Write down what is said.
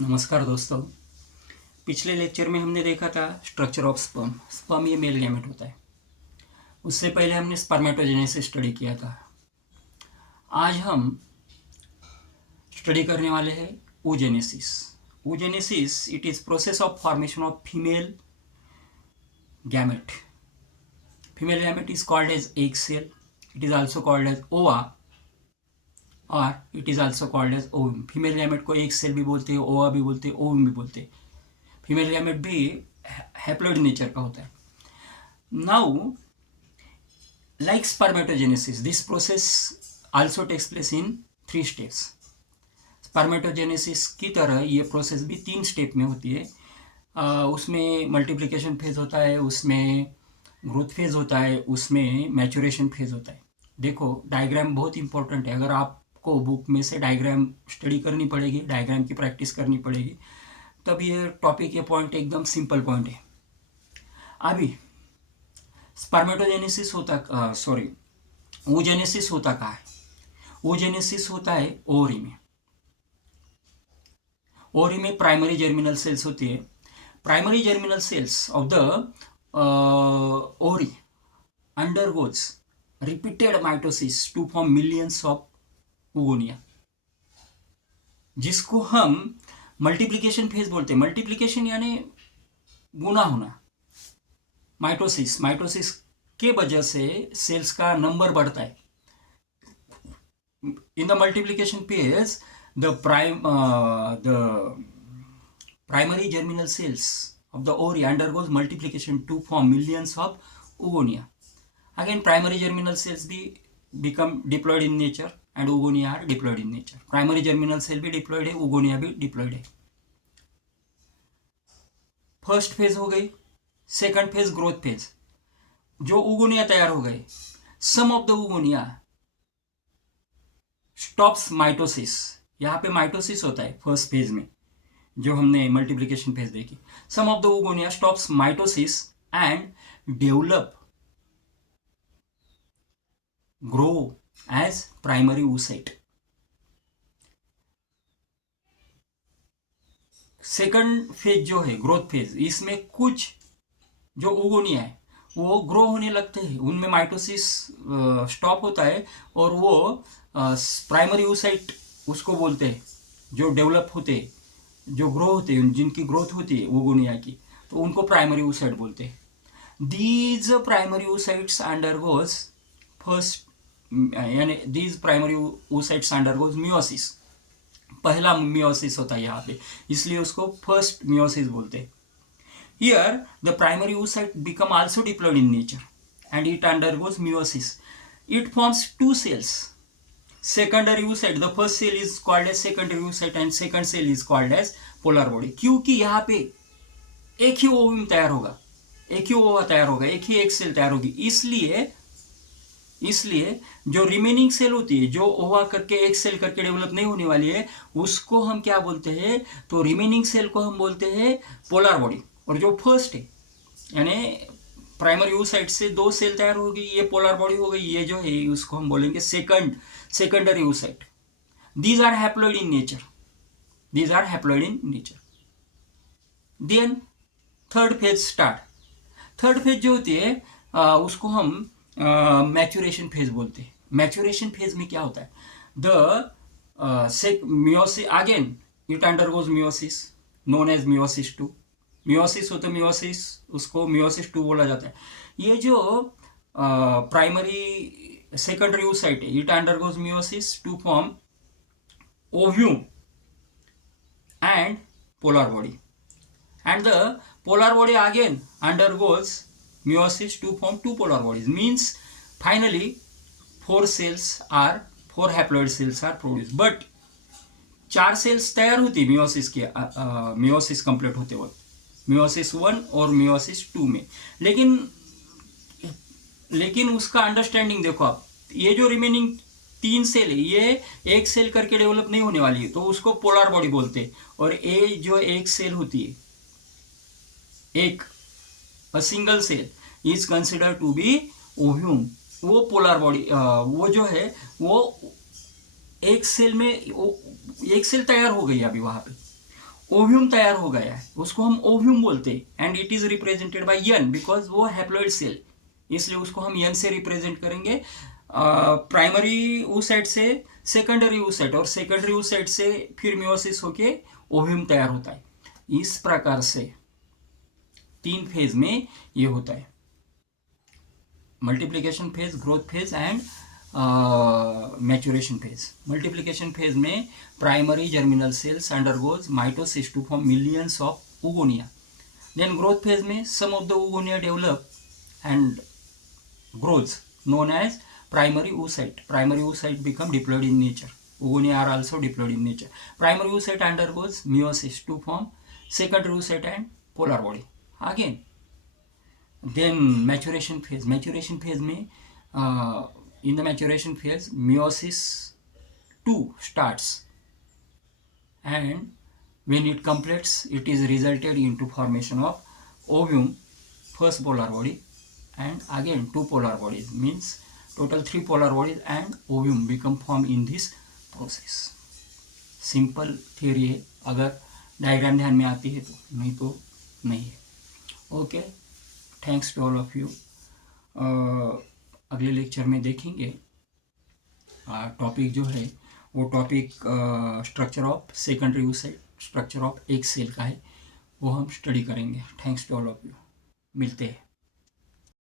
नमस्कार दोस्तों। पिछले लेक्चर में हमने देखा था स्ट्रक्चर ऑफ स्पर्म। स्पर्म ये मेल गैमेट होता है। उससे पहले हमने स्पर्मेटोजेनेसिस स्टडी किया था। आज हम स्टडी करने वाले हैं oogenesis। oogenesis it is process of formation of female gamete. Female gamete is called as egg cell. It is also called as ova और it is also called as ovum. Female gamete को egg cell भी बोलते हैं, ओवा भी बोलते हैं, ovum भी बोलते हैं। फीमेल गैमेट भी हैप्लॉइड नेचर का होता है। Now like spermatogenesis, this process also takes place in 3 steps. Spermatogenesis की तरह ये प्रोसेस भी 3 स्टेप में होती है। उसमें मल्टीप्लिकेशन फेज होता है, उसमें ग्रोथ फेज होता है, उसमें मैचुरेशन फेज होता है। देखो डायग्राम बहुत इंपॉर्टेंट है। अगर आपको बुक में से डायग्राम स्टडी करनी पड़ेगी, डायग्राम की प्रैक्टिस करनी पड़ेगी, तब ये टॉपिक ये पॉइंट एकदम सिंपल पॉइंट है। अभी स्पर्मेटोजेनेसिस होता oogenesis होता कहाँ है? oogenesis होता है ओवरी में। ओवरी में प्राइमरी जर्मिनल सेल्स होती है। Primary germinal cells of the ovary undergoes repeated mitosis to form millions of oogonia, जिसको हम मल्टीप्लिकेशन फेज बोलते हैं। मल्टीप्लिकेशन यानी गुना होना। माइटोसिस के वजह से सेल्स का नंबर बढ़ता है। In the multiplication phase the primary germinal sales of the ovary undergoes multiplication to form millions of oogonia. Again, primary germinal cells भी become diploid in nature and oogonia are diploid in nature. Primary germinal cell भी diploid है, oogonia भी diploid है। First phase हो गई। Second phase growth phase. जो oogonia तैयार हो गए, some of the oogonia stops mitosis. यहाँ पे माइटोसिस होता है फर्स्ट फेज में, जो हमने मल्टीप्लिकेशन फेज देखी। Some of the oogonia stops mitosis and develop grow as primary oocyte। Second phase जो है ग्रोथ फेज, इसमें कुछ जो oogonia है वो ग्रो होने लगते हैं, उनमें माइटोसिस स्टॉप होता है और वो प्राइमरी oocyte उसको बोलते हैं, जो डेवलप होते हैं, जो ग्रो होते हैं, जिनकी ग्रोथ होती है oogonia की, तो उनको प्राइमरी oocyte बोलते हैं। These primary oocytes undergoes first यानी these primary oocytes undergoes meiosis. पहला मियोसिस होता है यहाँ पे, इसलिए उसको फर्स्ट मियोसिस बोलते हैं। Here, the primary oocyte become also diploid in nature and it undergoes meiosis. It forms 2 cells. Secondary oocyte, the first cell is called as secondary oocyte and second cell is called as polar body. क्योंकि यहाँ पे एक ही ovum तैयार होगा, एक ही ओवा तैयार होगा, एक ही एक सेल तैयार होगी। इसलिए जो रिमेनिंग सेल होती है, जो ओवा करके एक सेल करके डेवलप नहीं होने वाली है, उसको हम क्या बोलते हैं? तो रिमेनिंग सेल को हम बोलते हैं पोलर बॉडी। और जो फर्स्ट है यानी प्राइमरी oocyte से 2 सेल तैयार होगी, ये पोलर बॉडी हो गई। ये जो है उसको हम बोलेंगे secondary oocyte। These are haploid in nature. Then third phase start. Third phase जो होती है उसको हम मैचुरेशन फेज बोलते हैं। मैचुरेशन फेज में क्या होता है? Meiosis again it undergoes meiosis known as meiosis 2। Meiosis होता है, मियोसिस उसको मियोसिस 2 बोला जाता है। ये जो प्राइमरी सेकेंडरी oocyte है, it undergoes meiosis to form ovum and polar body, and the polar body again undergoes meiosis to form 2 polar bodies. Means finally 4 haploid cells are produced. But 4 sales तैयार होती है meiosis के meiosis complete होते वक्त, meiosis 1 और meiosis 2 में। लेकिन उसका अंडरस्टैंडिंग देखो आप, ये जो रिमेनिंग 3 सेल है, ये एक सेल करके डेवलप नहीं होने वाली है, तो उसको पोलर बॉडी बोलते हैं। और ये जो एक सेल होती है, a single cell is considered to be ovum। वो पोलर बॉडी वो जो है वो एक सेल में एक सेल तैयार हो गई अभी वहां पे, ओव्यूम तैयार हो गया है, उसको हम ओव्यूम बोलते हैं, and it is represented by N because वो हैप्लॉइड सेल, इसलिए उसको हम एन से रिप्रेजेंट करेंगे। प्राइमरी oocyte से सेकेंडरी oocyte और सेकेंडरी oocyte से फिर मियोसिस होके ओव्यूम तैयार होता है। इस प्रकार से 3 फेज में ये होता है, multiplication phase, growth phase and maturation phase. Multiplication phase में primary germinal cells undergoes mitosis to form millions of oogonia. Then growth phase में some of the oogonia develop and grows known as primary oocyte. Primary oocyte become diploid in nature. Oogonia are also diploid in nature. Primary oocyte undergoes meiosis to form secondary oocyte and polar body. Again, then maturation phase. Maturation phase में in the maturation phase meiosis 2 starts, and when it completes it is resulted into formation of ovum, first polar body, and again 2 polar bodies, means total 3 polar bodies and ovum become formed in this process. Simple theory है, अगर diagram ध्यान में आती है तो, नहीं तो नहीं है। Okay, thanks to all of you. अगले लेक्चर में देखेंगे टॉपिक जो है वो topic structure of secondary oocyte, structure of एक सेल का है, वो हम स्टडी करेंगे। Thanks to all of you, मिलते हैं।